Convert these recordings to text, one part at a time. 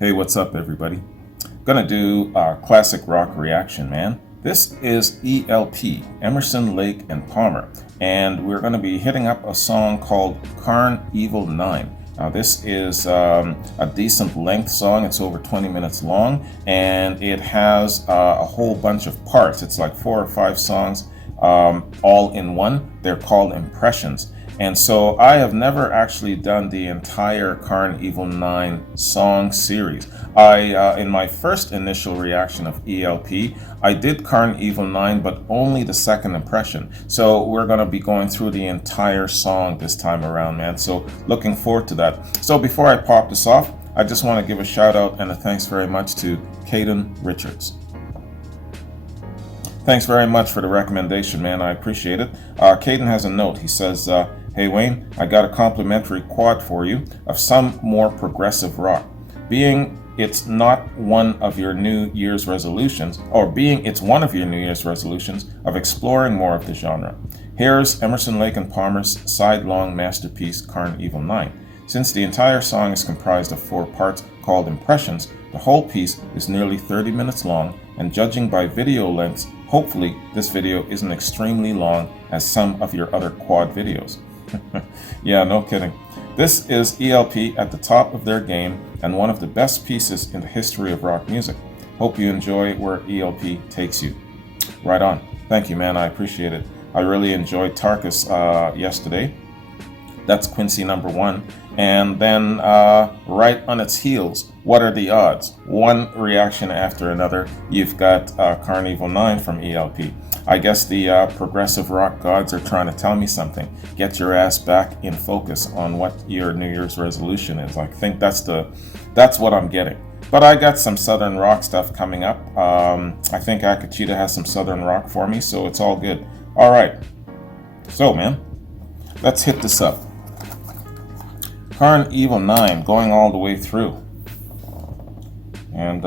Hey, what's up, everybody? Gonna do a classic rock reaction, man. This is ELP, Emerson, Lake and Palmer, and we're gonna be hitting up a song called Karn Evil 9. Now, this is a decent length song. It's over 20 minutes long, and it has a whole bunch of parts. It's like 4 or 5 songs all in one. They're called impressions. And so I have never actually done the entire Karn Evil 9 song series. In my first initial reaction of ELP, I did Karn Evil 9, but only the second impression. So we're going to be going through the entire song this time around, man. So looking forward to that. So before I pop this off, I just want to give a shout out and a thanks very much to Caden Richards. Thanks very much for the recommendation, man. I appreciate it. Caden has a note. He says, hey Wayne, I got a complimentary quad for you of some more progressive rock. Being it's one of your New Year's resolutions of exploring more of the genre. Here's Emerson, Lake and Palmer's side-long masterpiece, Karn Evil 9. Since the entire song is comprised of 4 parts called impressions, the whole piece is nearly 30 minutes long, and judging by video lengths, hopefully this video isn't extremely long as some of your other quad videos. Yeah, no kidding. This is ELP at the top of their game and one of the best pieces in the history of rock music. Hope you enjoy where ELP takes you. Right on. Thank you, man. I appreciate it. I really enjoyed Tarkus yesterday. That's Quincy number 1. And then right on its heels, what are the odds? One reaction after another, you've got Karn Evil 9 from ELP. I guess the progressive rock gods are trying to tell me something. Get your ass back in focus on what your New Year's resolution is. I think that's what I'm getting. But I got some southern rock stuff coming up. I think Akachita has some southern rock for me, so it's all good. All right. So, man, let's hit this up. Karn Evil 9, going all the way through. And,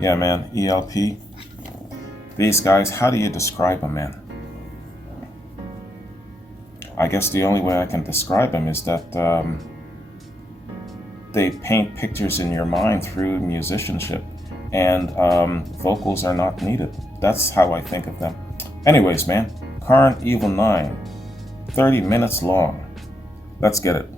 yeah, man, ELP. These guys, how do you describe them, man? I guess the only way I can describe them is that they paint pictures in your mind through musicianship, and vocals are not needed. That's how I think of them. Anyways, man, Karn Evil 9, 30 minutes long. Let's get it.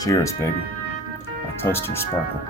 Cheers, baby. I toast your sparkle.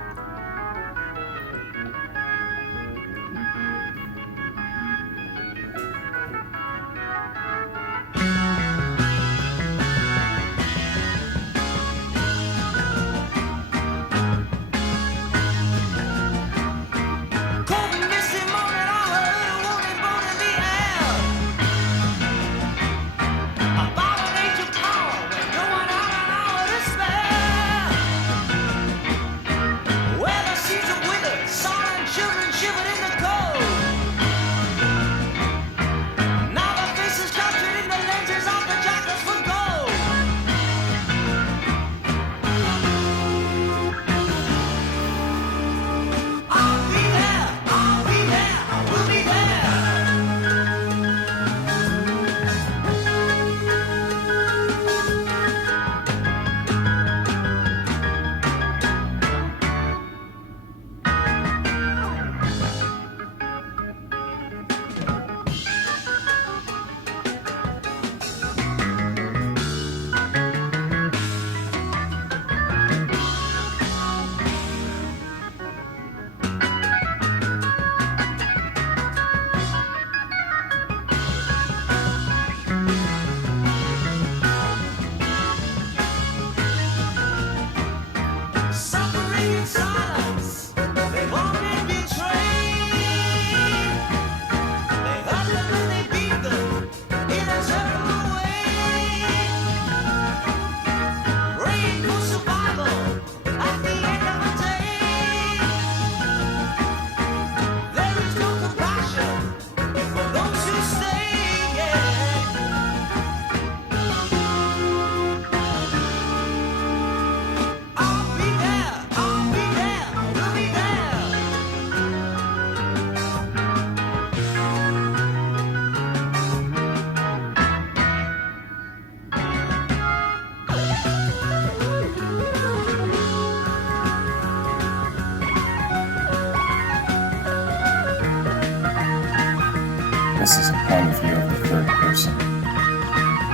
This is a point of view of the third person.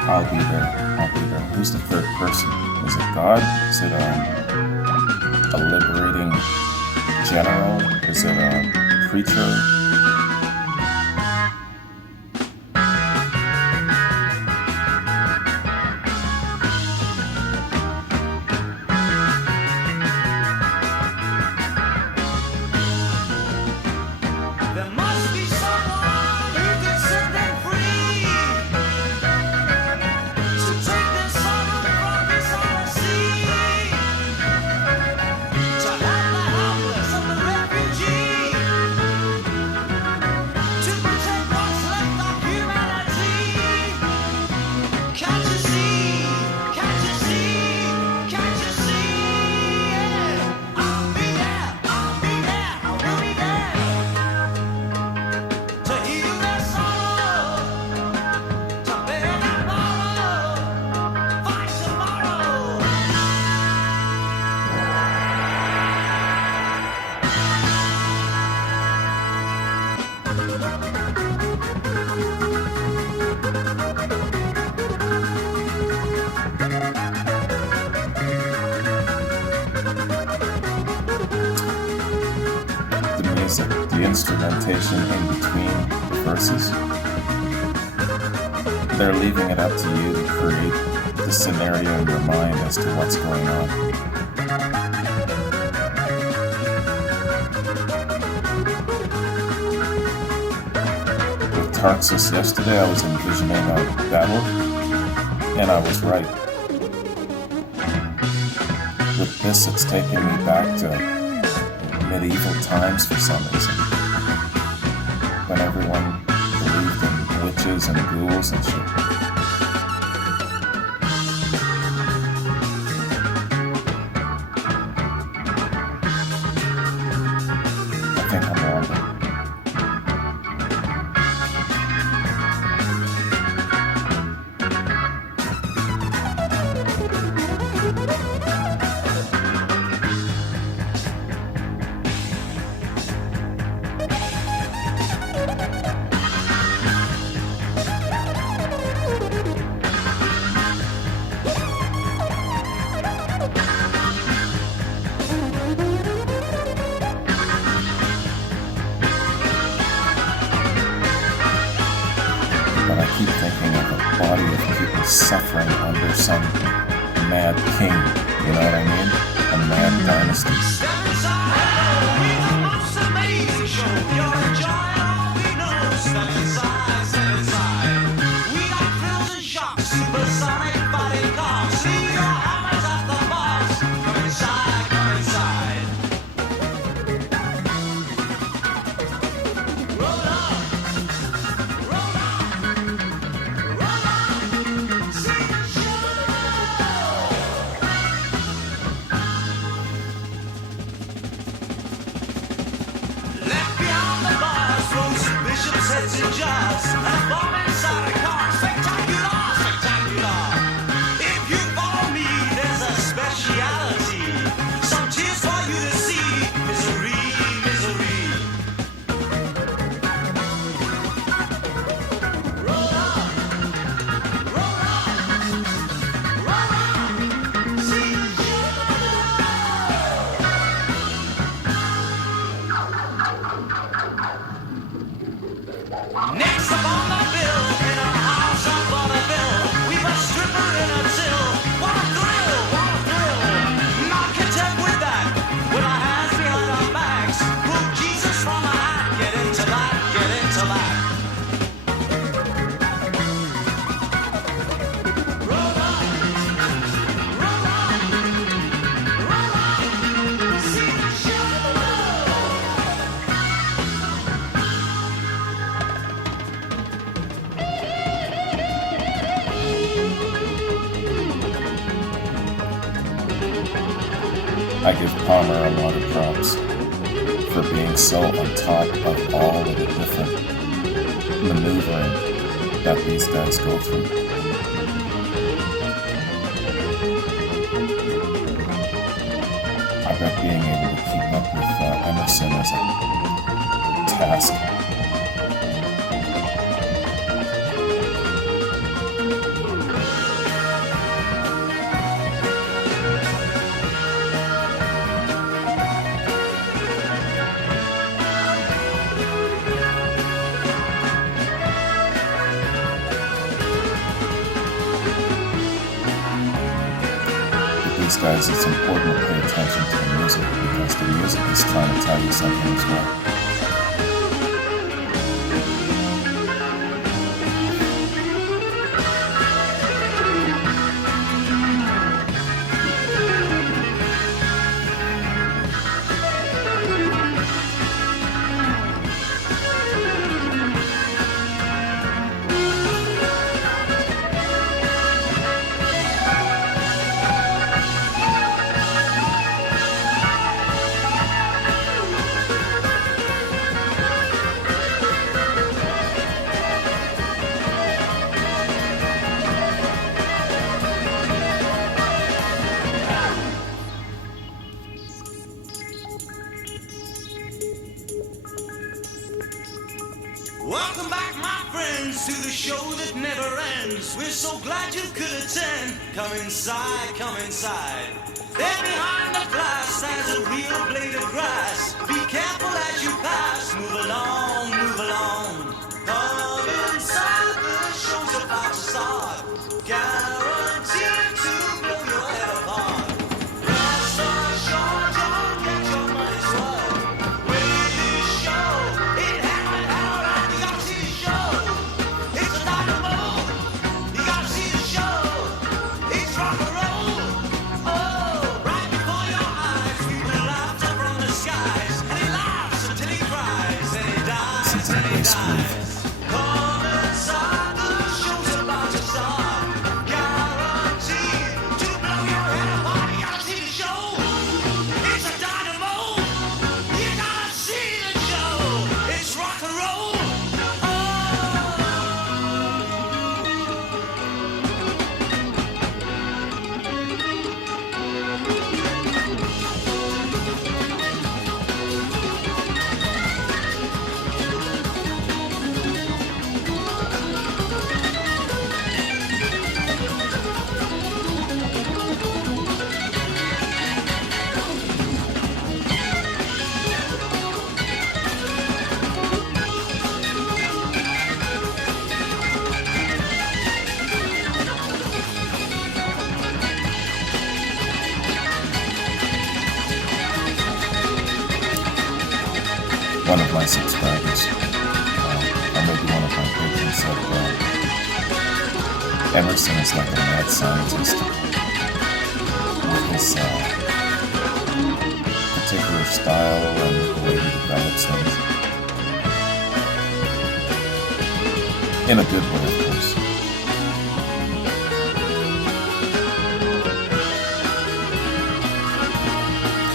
I'll be there. Who's the third person? Is it God? Is it a liberating general? Is it a preacher? The instrumentation in between the verses, they're leaving it up to you to create the scenario in your mind as to what's going on. With Tarxus yesterday, I was envisioning a battle, and I was right. With this, it's taking me back to medieval times for some reason, when everyone believed in witches and ghouls and shit. I think I'm wrong. But I keep thinking of a body of people suffering under some mad king, you know what I mean? A mad dynasty. Step inside, we're the most amazing show. You're enjoying all we know. Step inside, step inside. We got thrills and shocks, supersonic body cars. See your hammers at the bars. Come inside, come inside. Roll on, roll on, roll on. See the show. Left beyond the bars, throws bishops' heads in jars, and bomb inside a car. Spectacular, spectacular. If you follow me, there's a speciality. Some tears for you to see. Misery, misery. Roll on, roll on, roll on. See the show. Next up on the bill, in our house on vaudeville, we must strip her in a till. What a thrill, what a thrill. Not content with that, with our hands behind our backs, move Jesus from a hat. Get into that, get into that. Roll on, roll on, roll on. See the show. I give Palmer a lot of props for being so on top of all of the different maneuvering that these guys go through. I bet being able to keep up with Emerson is a task. these guys, it's important to pay attention to the music because the music is trying to tell you something as well. Welcome back, my friends, to the show that never ends. We're so glad you could attend. Come inside, come inside. There behind the glass stands a real blade of grass. Be careful as you pass. Move along, move along. Come inside, the show's about to start. Guaranteed to blow your head apart. Rest assured, you'll get your money's worth. With this show, it happened out and you gotta see the show. It's a dynamo. You gotta see the show. It's rock and roll. Oh, right before your eyes, people laughter from the skies, and he laughs until he cries, and he dies, and he dies. Come inside, the show's about to start. Guaranteed to blow your head apart. You gotta see the show. It's a dynamo. You gotta see the show. It's rock and roll. Oh. One of my subscribers, or maybe one of my patrons said, Emerson is like a mad scientist with his particular style and the way he develops things. In a good way, of course.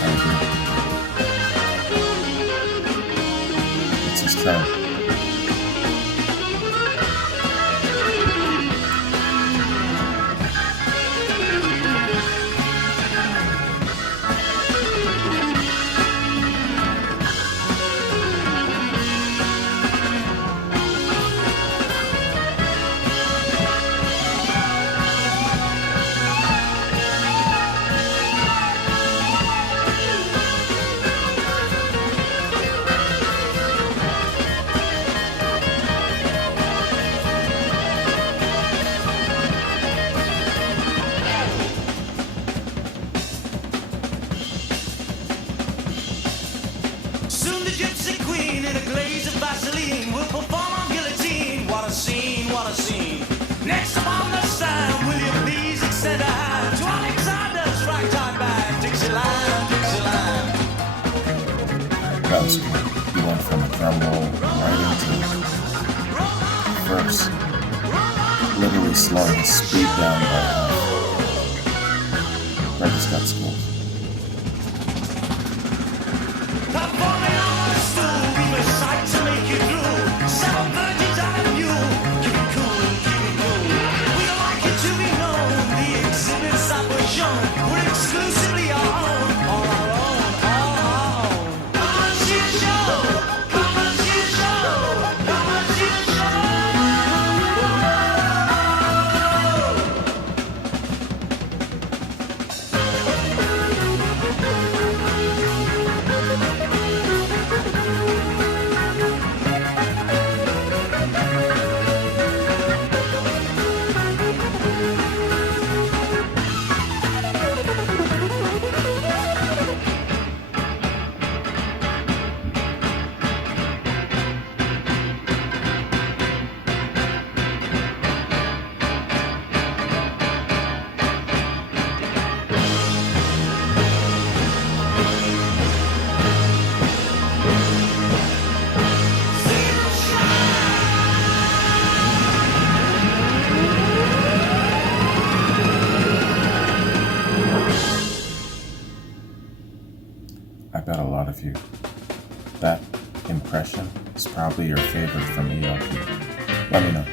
I agree. It's his turn. Soon the gypsy queen in a glaze of Vaseline will perform on guillotine. What a scene, what a scene. Next up on the stand, will you please extend a hand to Alexander's ragtime band? Dixieland, Dixieland. That was good. He went from a drum roll right into verse, literally slowing his speed down by half. Reggie's got skills. Performing on the stool, we recite to make you drool. 7 virgins and a mule. Keep it cool, keep it cool. We like it to be known. The exhibits that were shown were exclusively our own. All our own, all our own. Come and see the show. Come and see the show. Come and see the show. bet a lot of you, that impression is probably your favorite from ELP. Let me know.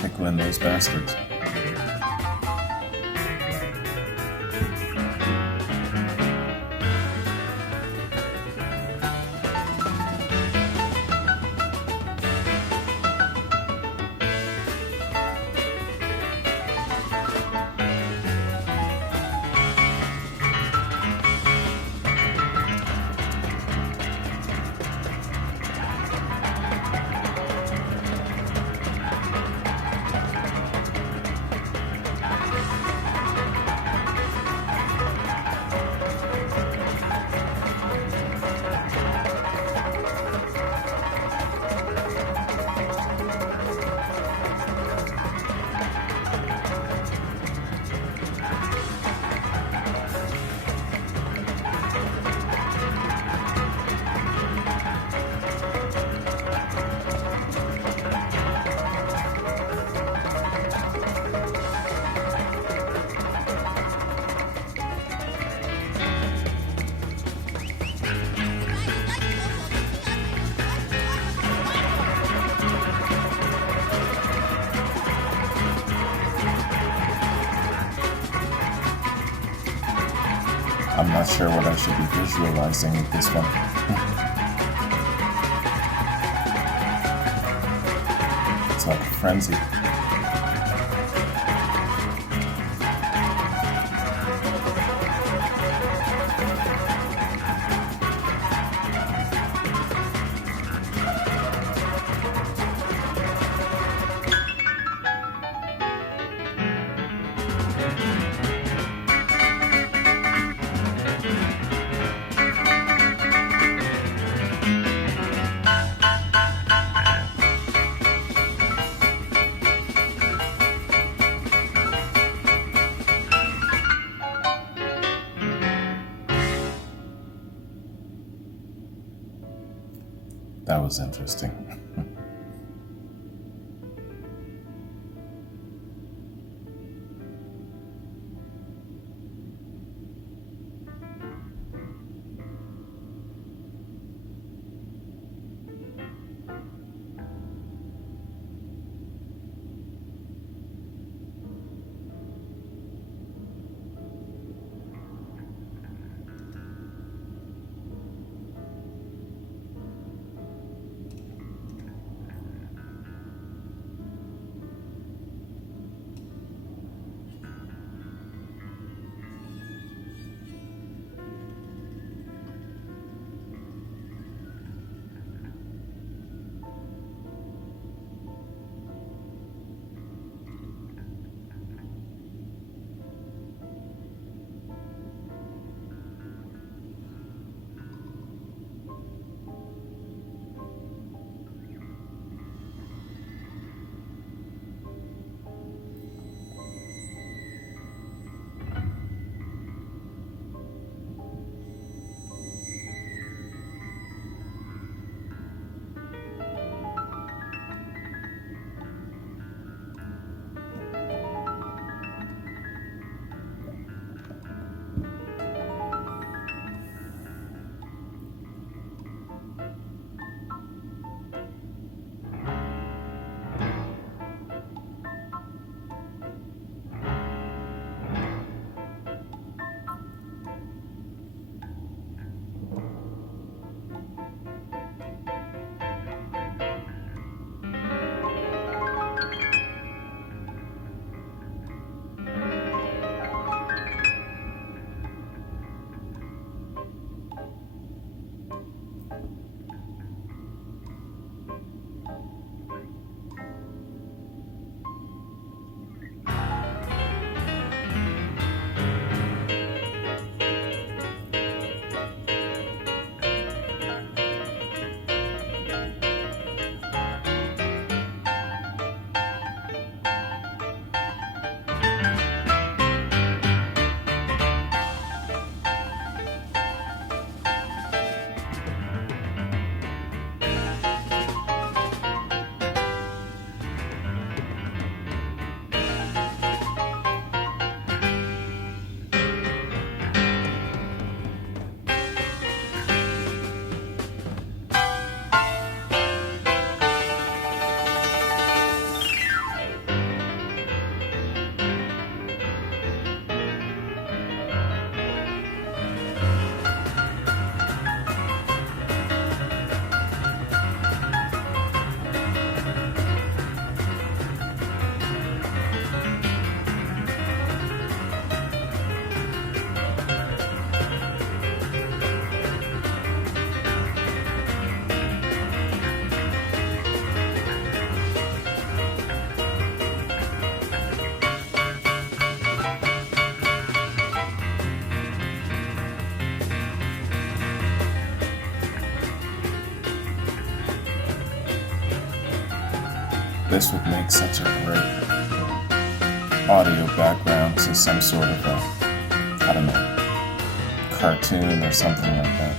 Tickling those bastards. I'm not sure what I should be visualizing with this one. It's like a frenzy. That was interesting. This would make such a great audio background to some sort of I don't know, cartoon or something like that.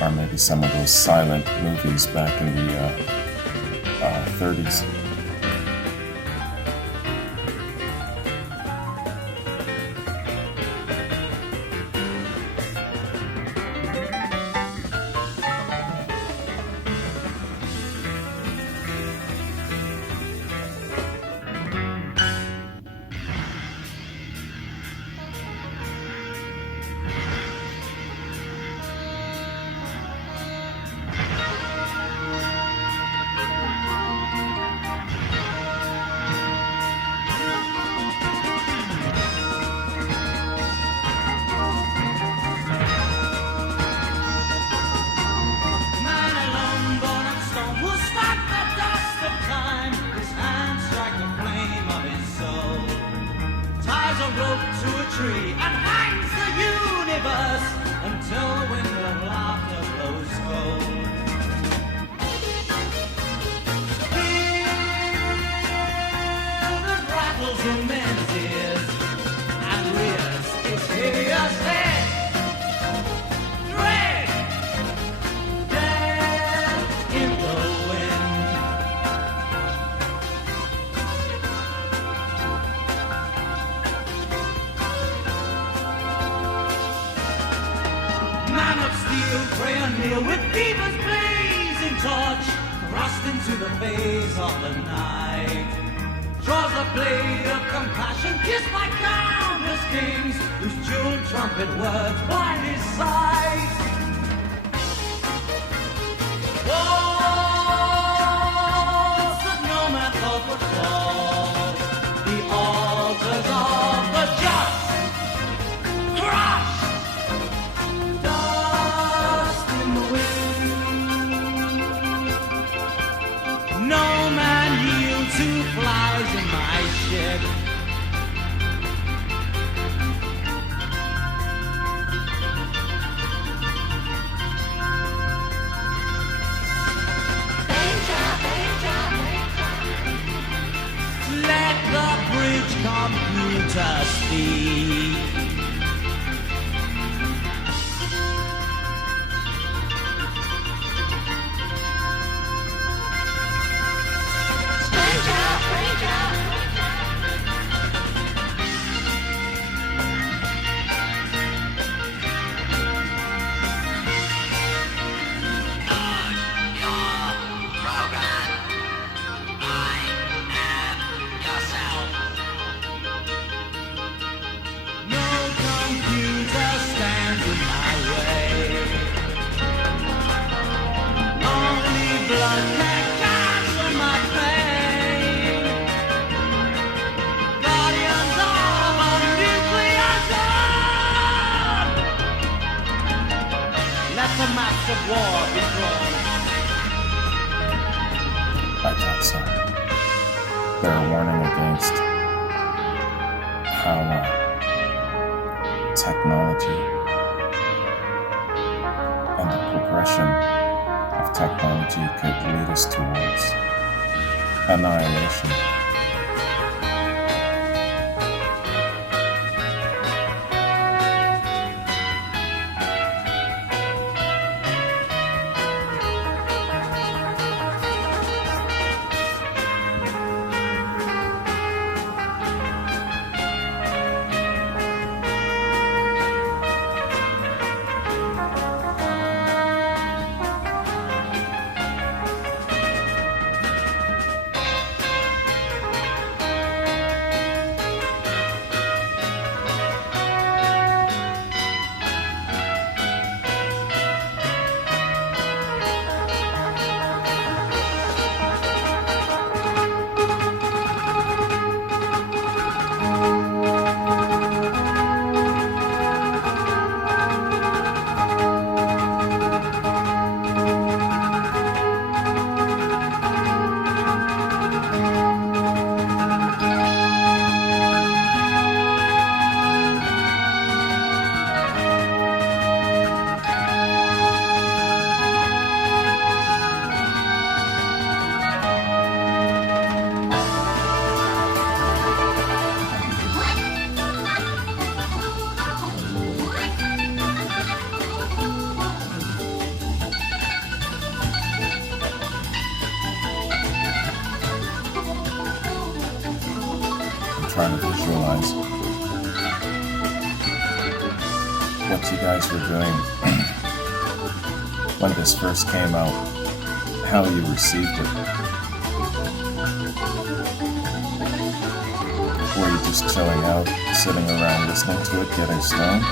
Or maybe some of those silent movies back in the 30s. And hangs the universe until the wind of laughter blows cold. Feel that rattles your men's ears and rears its hideous head. Dread, death in the wind. Man of steel, pray and kneel with Beaver's blazing torch, thrust into the face of the night. Draws the blade of compassion, kissed by countless kings, whose jeweled trumpet words blind his sight. Walls that no man thought would fall, the altars of the just, crushed. Dust in the wind. No man yields who flies in my ship. Let the bridge computer speak. No computer stands in my way. Only blood can cancel my pain. Guardians of a nuclear dawn. Let the maps of war be drawn. I thought so. They're warning against how technology and the progression of technology could lead us towards annihilation. trying to visualize what you guys were doing when this first came out, how you received it. Were you just chilling out, sitting around listening to it, getting stoned?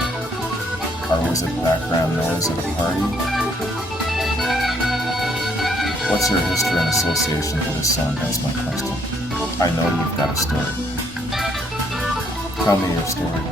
Or was it background noise at a party? What's your history and association to this song? That's my question. I know you've got a story. Tell me your story.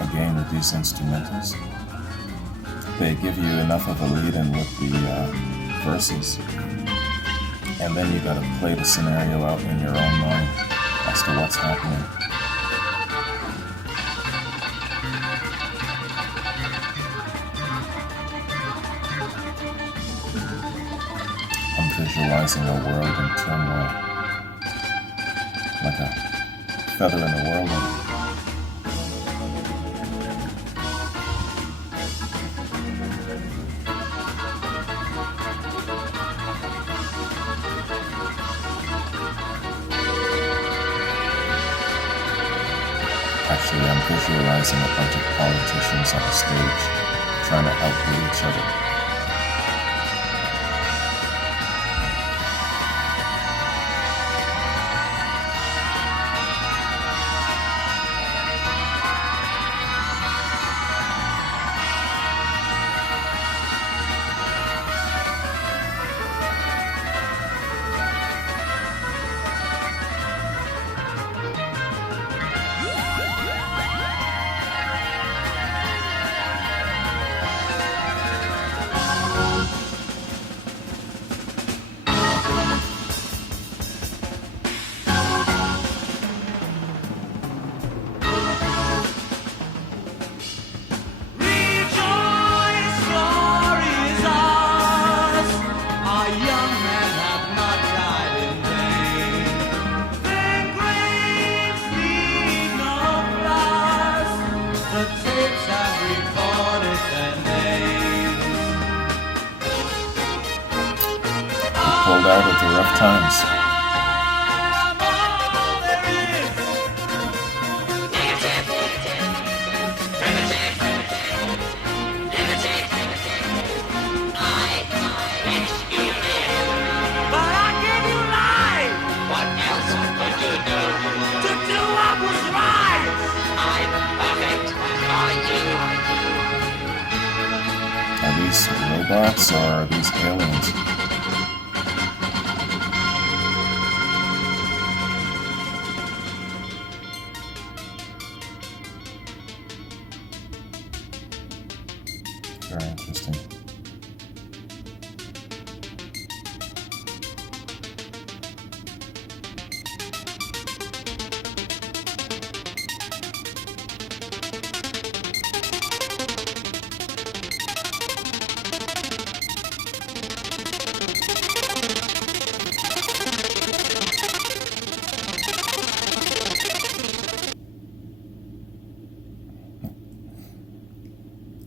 Again, with these instrumentals, they give you enough of a lead in with the verses, and then you gotta play the scenario out in your own mind as to what's happening. I'm visualizing a world in turmoil, like a feather in a whirlwind. Actually, I'm visualizing a bunch of politicians on a stage trying to outdo each other. Pulled out of the rough times. But I gave you life. What else could you do? To do what was right. I'm perfect for you. Are these robots or are these aliens? Very interesting.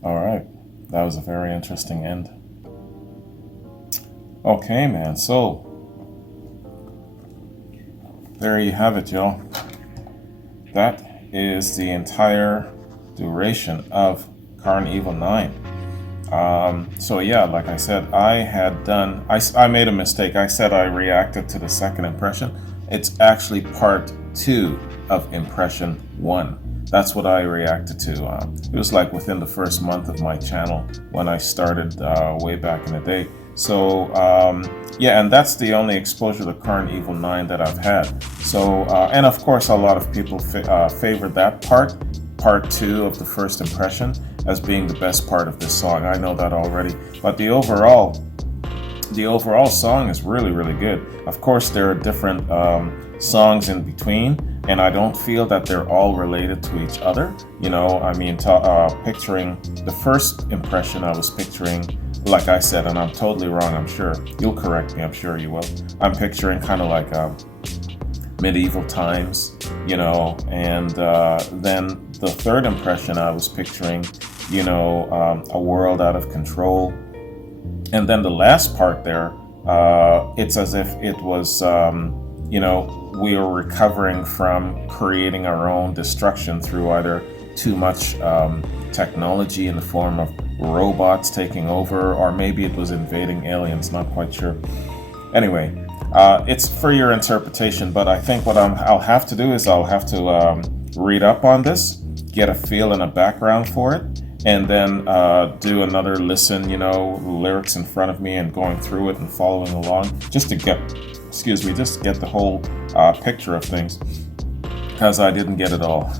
All right, that was a very interesting end. Okay, man, so there you have it, y'all. That is the entire duration of Karn Evil 9. So yeah, like I said, I made a mistake. I said I reacted to the second impression. It's actually part 2 of impression 1. That's what I reacted to. It was like within the first month of my channel when I started way back in the day. So yeah, and that's the only exposure to Karn Evil 9 that I've had. So and of course, a lot of people favor that part 2 of the first impression, as being the best part of this song. I know that already, but the overall song is really, really good. Of course, there are different songs in between, and I don't feel that they're all related to each other. You know, I mean, picturing the first impression, I was picturing, like I said, and I'm totally wrong, I'm sure. You'll correct me, I'm sure you will. I'm picturing kind of like medieval times, you know, and then the third impression, I was picturing, you know, a world out of control. And then the last part there, it's as if it was, you know, we were recovering from creating our own destruction through either too much technology in the form of robots taking over, or maybe it was invading aliens, not quite sure. Anyway, it's for your interpretation, but I think what I'll have to do is I'll have to read up on this, get a feel and a background for it, and then do another listen, you know, lyrics in front of me and going through it and following along, just to get, just get the whole picture of things, because I didn't get it all.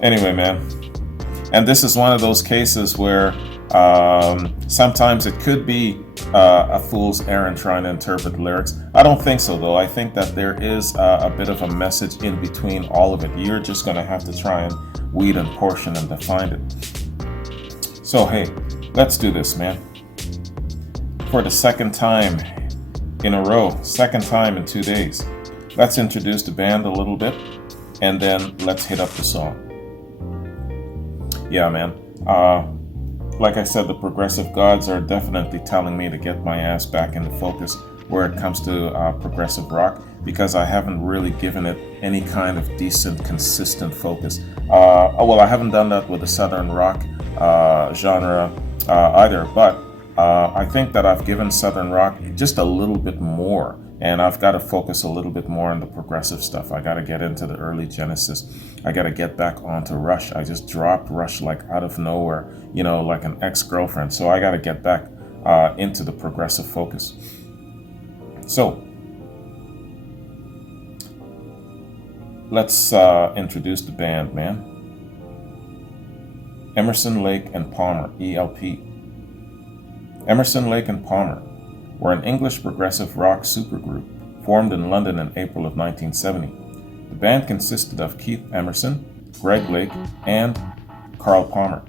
Anyway, man, and this is one of those cases where sometimes it could be a fool's errand trying to interpret lyrics. I don't think so, though. I think that there is a bit of a message in between all of it. You're just going to have to try and weed and portion and define it. So, hey, let's do this, man. For the second time in a row, second time in 2 days, let's introduce the band a little bit, and then let's hit up the song. Yeah, man. Like I said, the progressive gods are definitely telling me to get my ass back into focus where it comes to progressive rock, because I haven't really given it any kind of decent, consistent focus. Well, I haven't done that with the southern rock genre either, but I think that I've given southern rock just a little bit more, and I've got to focus a little bit more on the progressive stuff. I got to get into the early Genesis. I got to get back onto Rush. I just dropped Rush like out of nowhere, you know, like an ex-girlfriend. So I got to get back into the progressive focus. So let's introduce the band, man. Emerson, Lake and Palmer, ELP. Emerson, Lake and Palmer were an English progressive rock supergroup formed in London in April of 1970. The band consisted of Keith Emerson, Greg Lake, and Carl Palmer.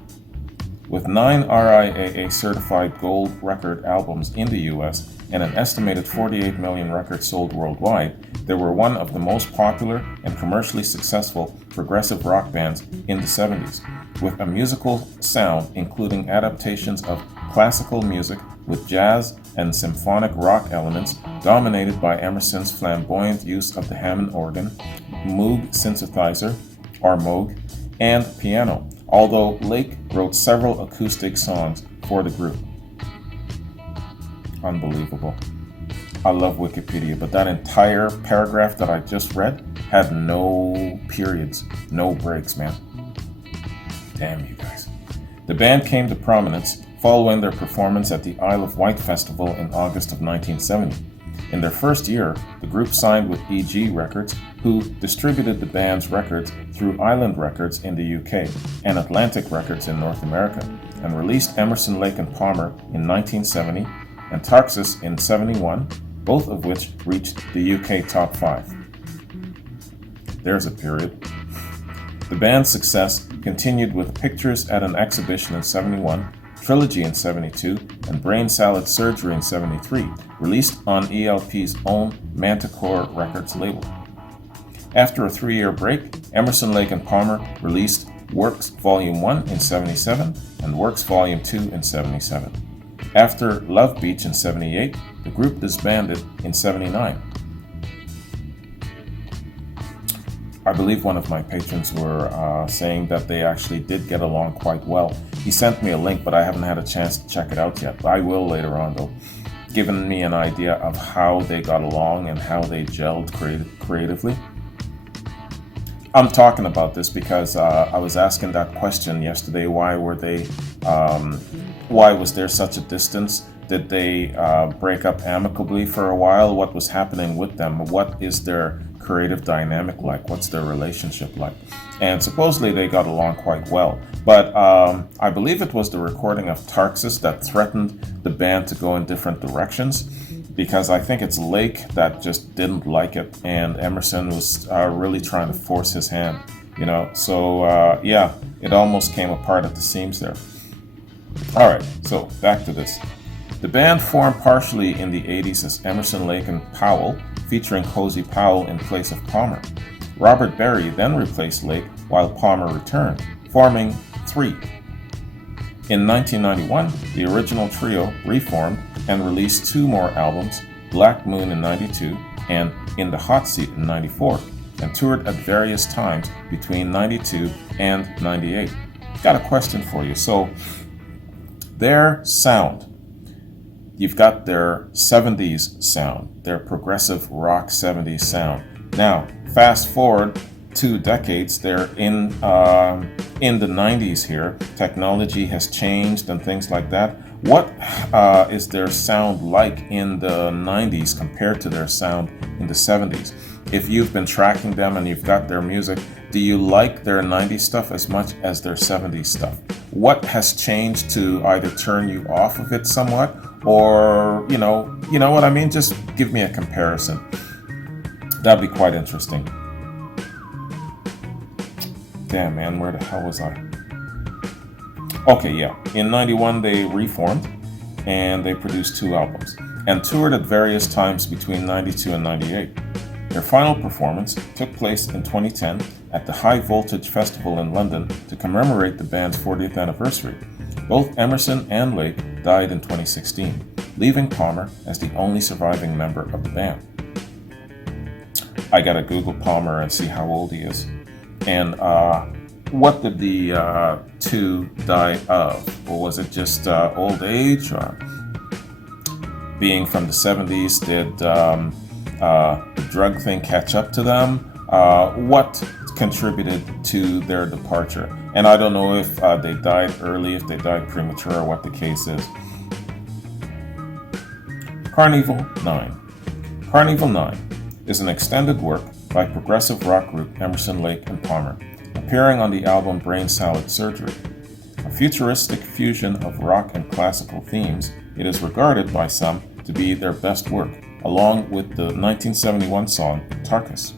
With 9 RIAA certified gold record albums in the US and an estimated 48 million records sold worldwide, they were one of the most popular and commercially successful progressive rock bands in the 70s, with a musical sound including adaptations of classical music with jazz and symphonic rock elements, dominated by Emerson's flamboyant use of the Hammond organ, Moog synthesizer, or Moog, and piano, although Lake wrote several acoustic songs for the group. Unbelievable. I love Wikipedia, but that entire paragraph that I just read had no periods, no breaks, man. Damn you guys. The band came to prominence following their performance at the Isle of Wight Festival in August of 1970. In their first year, the group signed with EG Records, who distributed the band's records through Island Records in the UK and Atlantic Records in North America, and released Emerson, Lake and Palmer in 1970 and Tarxus in 71, both of which reached the UK top 5. There's a period. The band's success continued with Pictures at an Exhibition in 71, Trilogy in 72, and Brain Salad Surgery in 73, released on ELP's own Manticore Records label. After a 3-year break, Emerson, Lake and Palmer released Works Volume 1 in 77 and Works Volume 2 in 77. After Love Beach in 78, the group disbanded in 79. I believe one of my patrons were saying that they actually did get along quite well. He sent me a link, but I haven't had a chance to check it out yet. I will later on, though, giving me an idea of how they got along and how they gelled creatively. I'm talking about this because I was asking that question yesterday. Why was there such a distance Did they break up amicably for a while? What was happening with them? What is their creative dynamic like? What's their relationship like? And supposedly they got along quite well. But I believe it was the recording of Tarxus that threatened the band to go in different directions, because I think it's Lake that just didn't like it, and Emerson was really trying to force his hand, you know. So yeah, it almost came apart at the seams there. All right, so back to this. The band formed partially in the 80s as Emerson, Lake, and Powell, featuring Cozy Powell in place of Palmer. Robert Berry then replaced Lake while Palmer returned, forming Three. In 1991, the original trio reformed and released 2 more albums, Black Moon in 92 and In the Hot Seat in 94, and toured at various times between 92 and 98. Got a question for you. So, their sound, you've got their 70s sound, their progressive rock 70s sound. Now, fast forward 2 decades, they're in the 90s here. Technology has changed and things like that. What is their sound like in the 90s compared to their sound in the 70s? If you've been tracking them and you've got their music, do you like their 90s stuff as much as their 70s stuff? What has changed to either turn you off of it somewhat, or you know what I mean? Just give me a comparison. That'd be quite interesting. Damn, man, where the hell was I? Okay, yeah. In 91, they reformed, and they produced 2 albums, and toured at various times between 92 and 98. Their final performance took place in 2010 at the High Voltage Festival in London to commemorate the band's 40th anniversary. Both Emerson and Lake died in 2016, leaving Palmer as the only surviving member of the band. I gotta Google Palmer and see how old he is. And what did the 2 die of? Or was it just old age? Or being from the 70s, did the drug thing catch up to them? What contributed to their departure? And I don't know if they died early, if they died premature, or what the case is. Karn Evil 9. Karn Evil 9 is an extended work by progressive rock group Emerson, Lake, and Palmer, appearing on the album Brain Salad Surgery. A futuristic fusion of rock and classical themes, it is regarded by some to be their best work, along with the 1971 song Tarkus.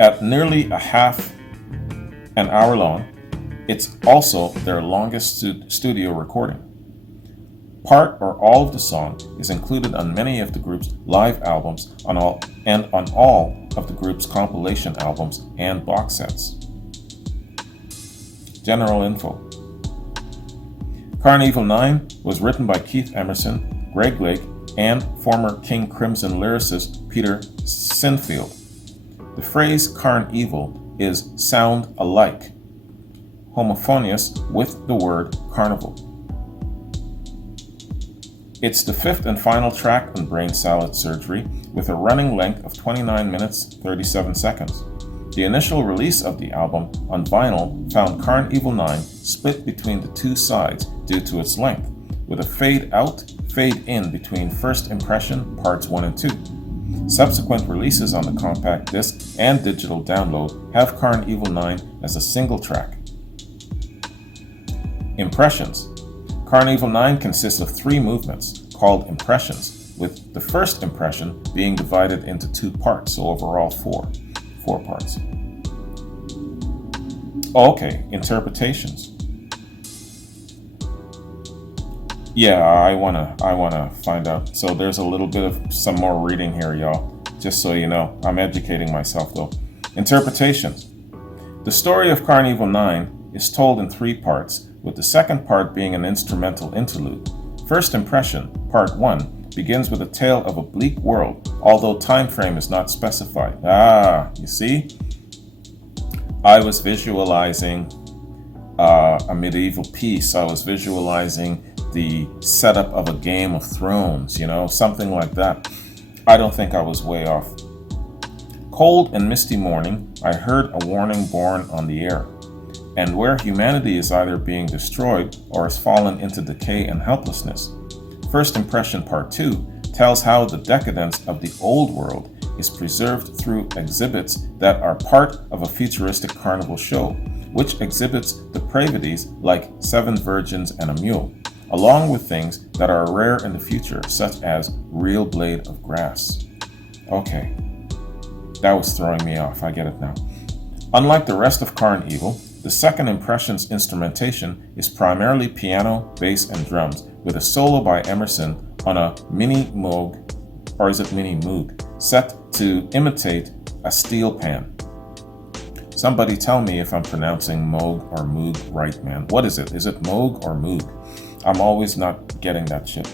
At nearly a half an hour long, it's also their longest studio recording. Part or all of the song is included on many of the group's live albums on all of the group's compilation albums and box sets. General info. Karn Evil 9 was written by Keith Emerson, Greg Lake, and former King Crimson lyricist Peter Sinfield. The phrase Karn Evil is sound alike, homophonous with the word carnival. It's the 5th and final track on Brain Salad Surgery, with a running length of 29 minutes 37 seconds. The initial release of the album on vinyl found Karn Evil 9 split between the 2 sides due to its length, with a fade out, fade in between First Impression Parts 1 and 2. Subsequent releases on the compact disc and digital download have Karn Evil 9 as a single track. Impressions. Karn Evil 9 consists of 3 movements, called impressions, with the first impression being divided into 2 parts, so overall 4 parts. Okay, interpretations. Yeah, I wanna find out. So there's a little bit of some more reading here, y'all, just so you know. I'm educating myself though. Interpretations. The story of Karn Evil 9 is told in 3 parts, with the second part being an instrumental interlude. First Impression, Part 1, begins with a tale of a bleak world, although time frame is not specified. You see? I was visualizing a medieval piece. I was visualizing the setup of a Game of Thrones, something like that. I don't think I was way off. Cold and misty morning, I heard a warning borne on the air. And where humanity is either being destroyed or has fallen into decay and helplessness, First Impression Part 2 tells how the decadence of the old world is preserved through exhibits that are part of a futuristic carnival show, which exhibits depravities like 7 virgins and a mule, along with things that are rare in the future, such as real blade of grass. Okay, that was throwing me off, I get it now. Unlike the rest of Karn Evil, the Second Impression's instrumentation is primarily piano, bass, and drums, with a solo by Emerson on a mini Moog, or is it mini Moog, set to imitate a steel pan. Somebody tell me if I'm pronouncing Moog or Moog right, man. What is it? Is it Moog or Moog? I'm always not getting that shit.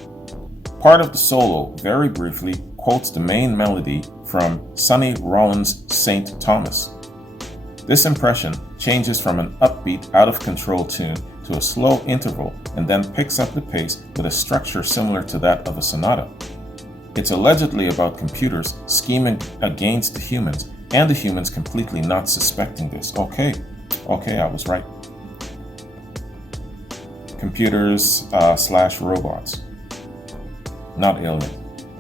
Part of the solo, very briefly, quotes the main melody from Sonny Rollins' St. Thomas. This impression changes from an upbeat, out-of-control tune to a slow interval and then picks up the pace with a structure similar to that of a sonata. It's allegedly about computers scheming against the humans, and the humans completely not suspecting this. Okay, I was right. Computers / robots, not alien.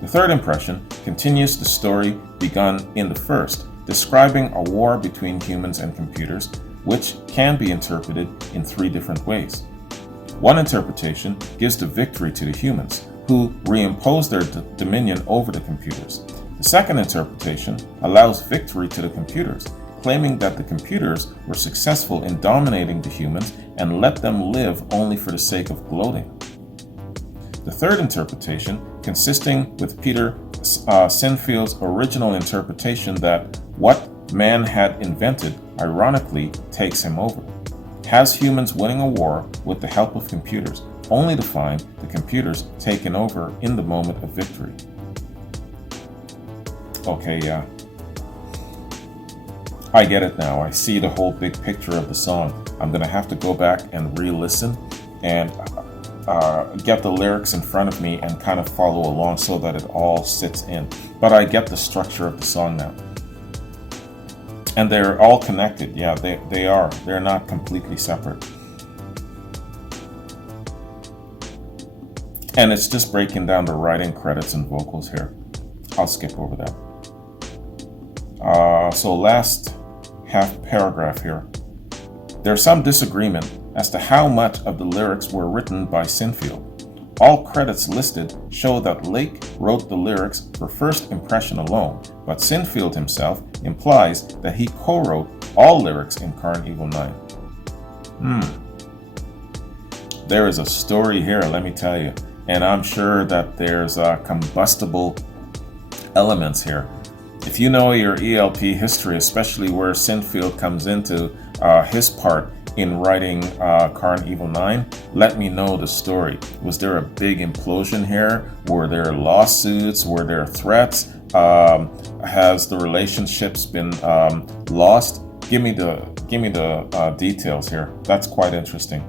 The third impression continues the story begun in the first, describing a war between humans and computers, which can be interpreted in 3 different ways. One interpretation gives the victory to the humans, who reimpose their dominion over the computers. The second interpretation allows victory to the computers, claiming that the computers were successful in dominating the humans and let them live only for the sake of gloating. The third interpretation, consisting with Peter Sinfield's original interpretation that what man had invented ironically takes him over, has humans winning a war with the help of computers, only to find the computers taken over in the moment of victory. Okay, yeah. I get it now. I see the whole big picture of the song. I'm gonna have to go back and re-listen and get the lyrics in front of me and kind of follow along so that it all sits in. But I get the structure of the song now. And they're all connected. Yeah, they are. They're not completely separate. And it's just breaking down the writing, credits, and vocals here. I'll skip over that. So last half paragraph here. There's some disagreement as to how much of the lyrics were written by Sinfield. All credits listed show that Lake wrote the lyrics for First Impression alone, but Sinfield himself implies that he co-wrote all lyrics in Karn Evil 9. There is a story here, let me tell you, and I'm sure that there's combustible elements here. If you know your ELP history, especially where Sinfield comes into his part in writing Karn Evil 9, let me know the story. Was there a big implosion here? Were there lawsuits? Were there threats? Has the relationships been lost? Give me the details here. That's quite interesting.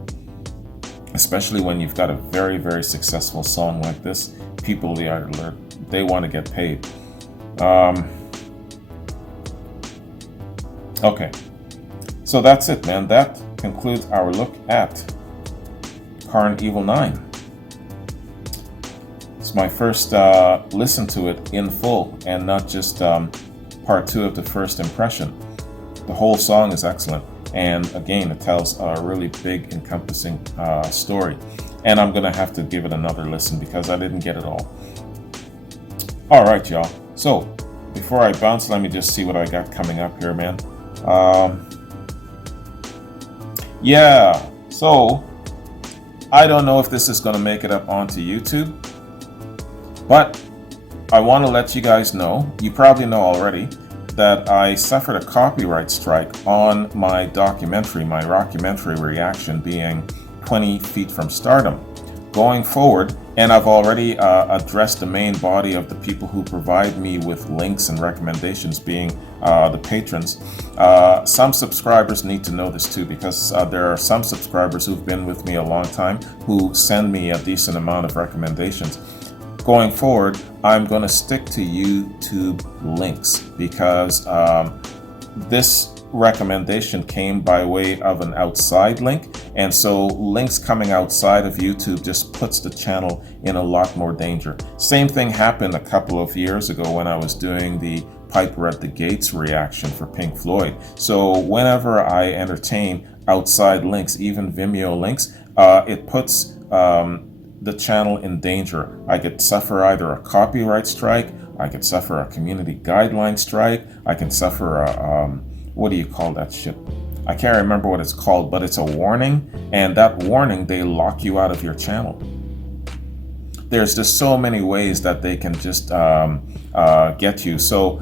Especially when you've got a very, very successful song like this. People, they want to get paid. Okay, so that's it, man. That concludes our look at Karn Evil 9. It's my first listen to it in full and not just part 2 of the First Impression. The whole song is excellent, and again, it tells a really big, encompassing story. And I'm gonna have to give it another listen because I didn't get it all. All right, y'all. So before I bounce, let me just see what I got coming up here, man. Yeah, so I don't know if this is going to make it up onto YouTube, but I want to let you guys know, you probably know already, that I suffered a copyright strike on my documentary, my rockumentary reaction being 20 Feet from Stardom. Going forward, and I've already addressed the main body of the people who provide me with links and recommendations, being the patrons. Some subscribers need to know this too, because there are some subscribers who've been with me a long time who send me a decent amount of recommendations. Going forward, I'm going to stick to YouTube links because this recommendation came by way of an outside link, and so links coming outside of YouTube just puts the channel in a lot more danger. Same thing happened a couple of years ago when I was doing the Piper at the Gates reaction for Pink Floyd. So whenever I entertain outside links, even Vimeo links, it puts the channel in danger. I could suffer either a copyright strike, I could suffer a community guideline strike, I can suffer a, what do you call that shit? I can't remember what it's called, but it's a warning, and that warning, they lock you out of your channel. There's just so many ways that they can just get you. So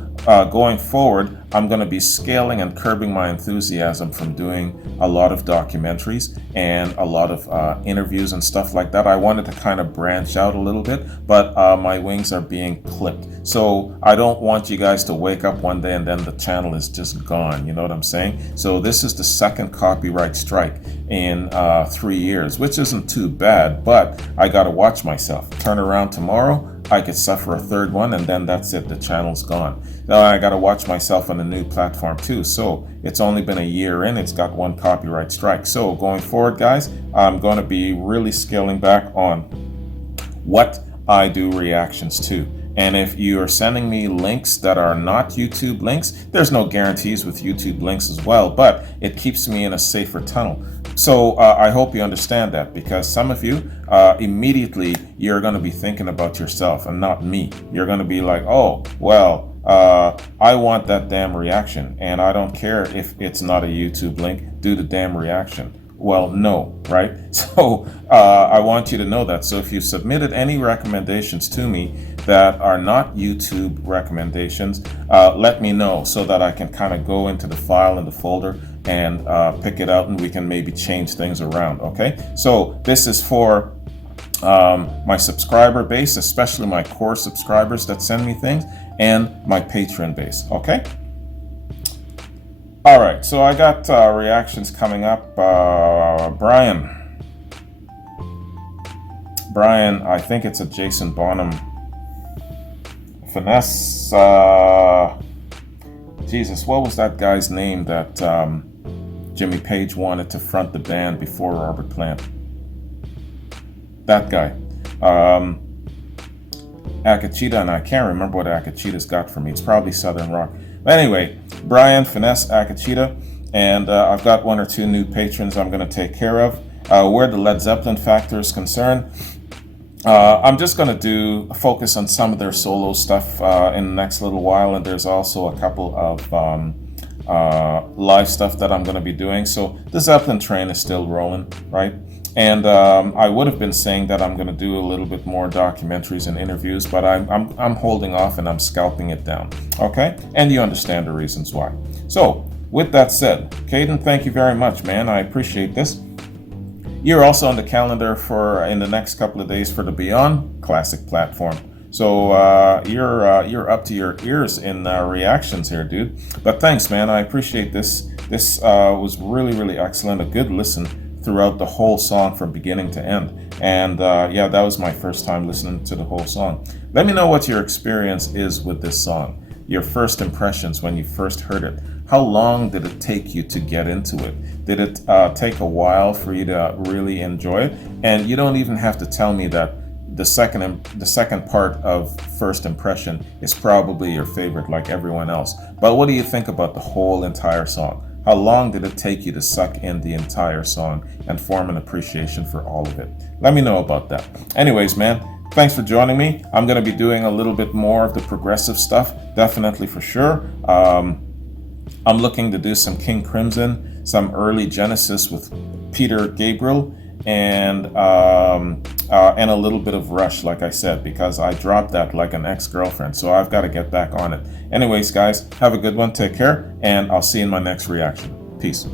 going forward, I'm going to be scaling and curbing my enthusiasm from doing a lot of documentaries and a lot of interviews and stuff like that. I wanted to kind of branch out a little bit, but my wings are being clipped. So I don't want you guys to wake up one day and then the channel is just gone. You know what I'm saying? So this is the second copyright strike in 3 years, which isn't too bad, but I got to watch myself. Turn around tomorrow, I could suffer a third one, and then that's it, the channel's gone. Now I gotta watch myself on a new platform too, so it's only been a year in, it's got one copyright strike. So going forward, guys, I'm gonna be really scaling back on what I do reactions to. And if you are sending me links that are not YouTube links, there's no guarantees with YouTube links as well, but it keeps me in a safer tunnel. So I hope you understand that, because some of you immediately you're going to be thinking about yourself and not me. You're going to be like, oh, well, I want that damn reaction, and I don't care if it's not a YouTube link, do the damn reaction. Well, no, right? So I want you to know that. So if you've submitted any recommendations to me that are not YouTube recommendations, let me know so that I can kind of go into the file in the folder and pick it out, and we can maybe change things around, okay? So this is for my subscriber base, especially my core subscribers that send me things, and my Patreon base, okay? All right, so I got reactions coming up. Brian, I think it's a Jason Bonham. Finesse, Jesus, what was that guy's name that Jimmy Page wanted to front the band before Robert Plant? That guy. Akachita, and I can't remember what Akachita's got for me. It's probably Southern Rock. But anyway, Brian, Finesse, Akachita, and I've got 1 or 2 new patrons I'm going to take care of. Where the Led Zeppelin factor is concerned, I'm just going to focus on some of their solo stuff in the next little while, and there's also a couple of live stuff that I'm going to be doing. So the Zeppelin train is still rolling, right? And I would have been saying that I'm going to do a little bit more documentaries and interviews, but I'm holding off and I'm scalping it down, okay? And you understand the reasons why. So with that said, Caden, thank you very much, man. I appreciate this. You're also on the calendar for in the next couple of days for the Beyond Classic platform. So you're up to your ears in reactions here, dude. But thanks, man. I appreciate this. This was really, really excellent. A good listen throughout the whole song from beginning to end. And yeah, that was my first time listening to the whole song. Let me know what your experience is with this song. Your first impressions when you first heard it. How long did it take you to get into it? Did it take a while for you to really enjoy it? And you don't even have to tell me that the second part of first impression is probably your favorite, like everyone else. But what do you think about the whole entire song? How long did it take you to suck in the entire song and form an appreciation for all of it? Let me know about that. Anyways, man, thanks for joining me. I'm going to be doing a little bit more of the progressive stuff, definitely for sure. I'm looking to do some King Crimson, some early Genesis with Peter Gabriel, and a little bit of Rush, like I said, because I dropped that like an ex-girlfriend, so I've got to get back on it. Anyways, guys, have a good one, take care, and I'll see you in my next reaction. Peace.